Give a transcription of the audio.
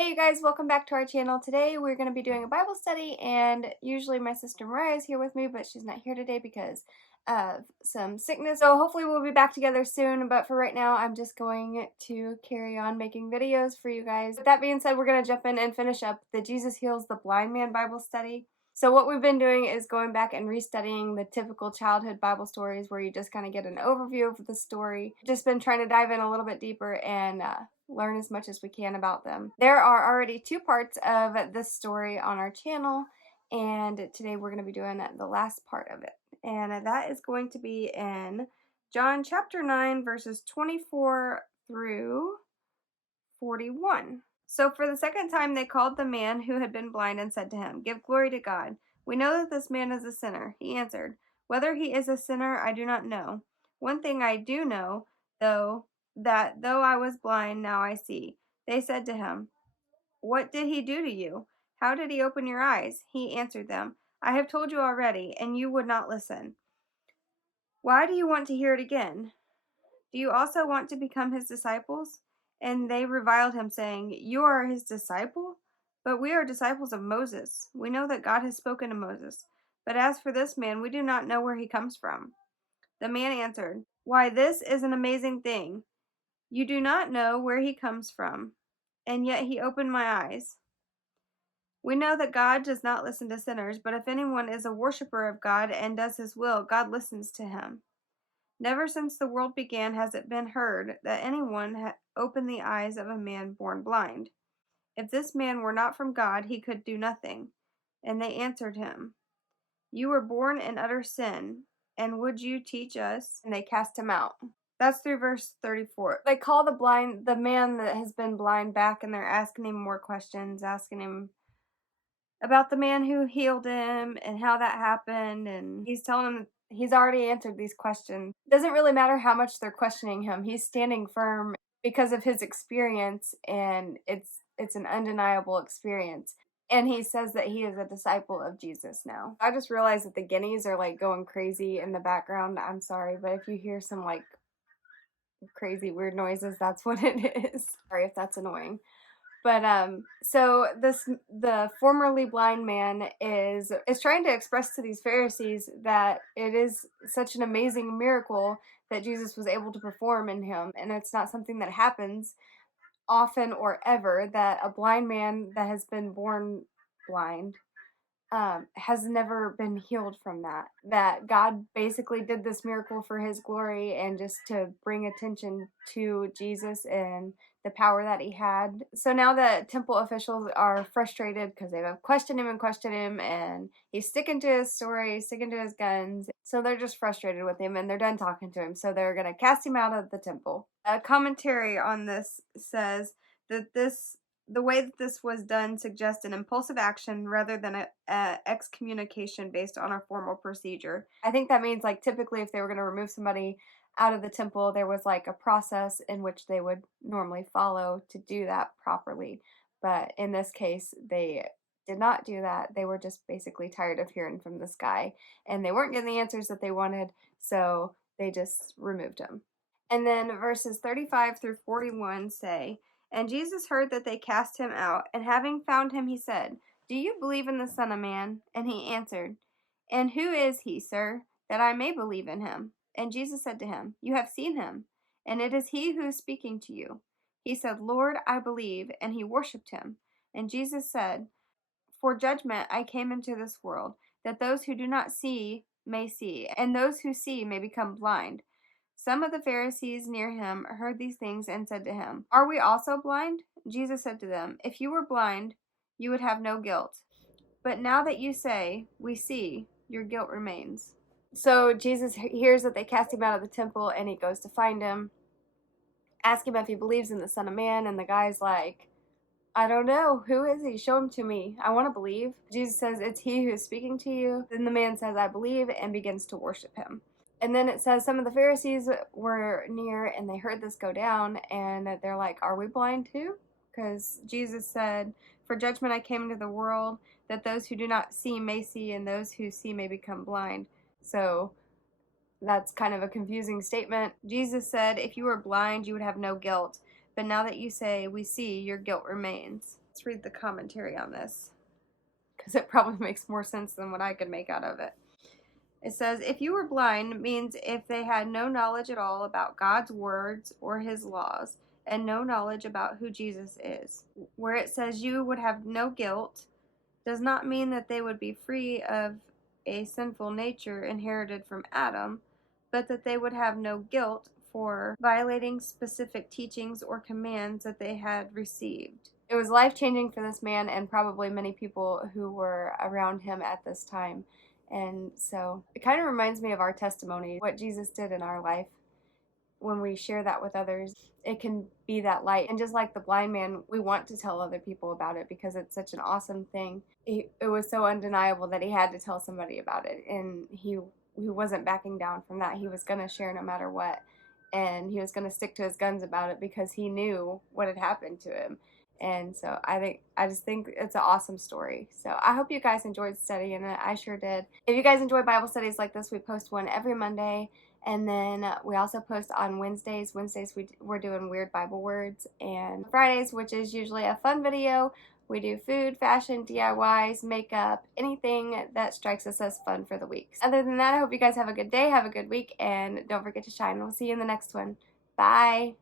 Hey you guys, welcome back to our channel. Today we're going to be doing a Bible study, and usually my sister Mariah is here with me, but she's not here today because of some sickness. So hopefully we'll be back together soon, but for right now I'm just going to carry on making videos for you guys. With that being said, we're going to jump in and finish up the Jesus Heals the Blind Man Bible study. So what we've been doing is going back and restudying the typical childhood Bible stories where you just kind of get an overview of the story. Just been trying to dive in a little bit deeper and learn as much as we can about them. There are already 2 parts of this story on our channel, and today we're going to be doing the last part of it. And that is going to be in John chapter 9 verses 24 through 41. So for the second time they called the man who had been blind and said to him, "Give glory to God. We know that this man is a sinner." He answered, "Whether he is a sinner, I do not know. One thing I do know, that though I was blind, now I see." They said to him, "What did he do to you? How did he open your eyes?" He answered them, "I have told you already, and you would not listen. Why do you want to hear it again? Do you also want to become his disciples?" And they reviled him, saying, "You are his disciple? But we are disciples of Moses. We know that God has spoken to Moses. But as for this man, we do not know where he comes from." The man answered, "Why, this is an amazing thing. You do not know where he comes from, and yet he opened my eyes. We know that God does not listen to sinners, but if anyone is a worshiper of God and does his will, God listens to him. Never since the world began has it been heard that anyone opened the eyes of a man born blind. If this man were not from God, he could do nothing." And they answered him, "You were born in utter sin, and would you teach us?" And they cast him out. That's through verse 34. They call the man that has been blind back, and they're asking him more questions, asking him about the man who healed him and how that happened, and he's telling them he's already answered these questions. It doesn't really matter how much they're questioning him. He's standing firm because of his experience, and it's an undeniable experience. And he says that he is a disciple of Jesus now. I just realized that the guineas are like going crazy in the background. I'm sorry, but if you hear some like crazy weird noises, that's what it is. Sorry if that's annoying. But so the formerly blind man is trying to express to these Pharisees that it is such an amazing miracle that Jesus was able to perform in him, and it's not something that happens often or ever, that a blind man that has been born blind has never been healed from that. That God basically did this miracle for his glory and just to bring attention to Jesus and the power that he had. So now the temple officials are frustrated because they've questioned him, and he's sticking to his story, sticking to his guns. So they're just frustrated with him, and they're done talking to him. So they're going to cast him out of the temple. A commentary on this says that the way that this was done suggests an impulsive action rather than a excommunication based on a formal procedure. I think that means, like, typically if they were going to remove somebody out of the temple, there was like a process in which they would normally follow to do that properly. But in this case, they did not do that. They were just basically tired of hearing from this guy, and they weren't getting the answers that they wanted, so they just removed him. And then verses 35 through 41 say, "And Jesus heard that they cast him out, and having found him, he said, 'Do you believe in the Son of Man?' And he answered, 'And who is he, sir, that I may believe in him?' And Jesus said to him, 'You have seen him, and it is he who is speaking to you.' He said, 'Lord, I believe,' and he worshipped him. And Jesus said, 'For judgment I came into this world, that those who do not see may see, and those who see may become blind.' Some of the Pharisees near him heard these things and said to him, 'Are we also blind?' Jesus said to them, 'If you were blind, you would have no guilt. But now that you say, 'We see,' your guilt remains.'" So Jesus hears that they cast him out of the temple, and he goes to find him, ask him if he believes in the Son of Man, and the guy's like, "I don't know. Who is he? Show him to me. I want to believe." Jesus says, "It's he who is speaking to you." Then the man says, "I believe," and begins to worship him. And then it says some of the Pharisees were near, and they heard this go down, and they're like, "Are we blind too?" Because Jesus said, "For judgment I came into the world, that those who do not see may see, and those who see may become blind." So that's kind of a confusing statement. Jesus said, "If you were blind, you would have no guilt." but now that you say we see, your guilt remains. Let's read the commentary on this, because it probably makes more sense than what I could make out of it. It says, if you were blind means if they had no knowledge at all about God's words or his laws, and no knowledge about who Jesus is. Where it says you would have no guilt does not mean that they would be free of a sinful nature inherited from Adam, but that they would have no guilt for violating specific teachings or commands that they had received. It was life-changing for this man and probably many people who were around him at this time. And so it kind of reminds me of our testimony, what Jesus did in our life. When we share that with others, it can be that light. And just like the blind man, we want to tell other people about it because it's such an awesome thing. It was so undeniable that he had to tell somebody about it, and he wasn't backing down from that. He was going to share no matter what, and he was going to stick to his guns about it because he knew what had happened to him. And so I just think it's an awesome story. So I hope you guys enjoyed studying it. I sure did. If you guys enjoy Bible studies like this, we post one every Monday. And then we also post on Wednesdays. Wednesdays we're doing weird Bible words. And Fridays, which is usually a fun video, we do food, fashion, DIYs, makeup, anything that strikes us as fun for the week. Other than that, I hope you guys have a good day, have a good week, and don't forget to shine. We'll see you in the next one. Bye.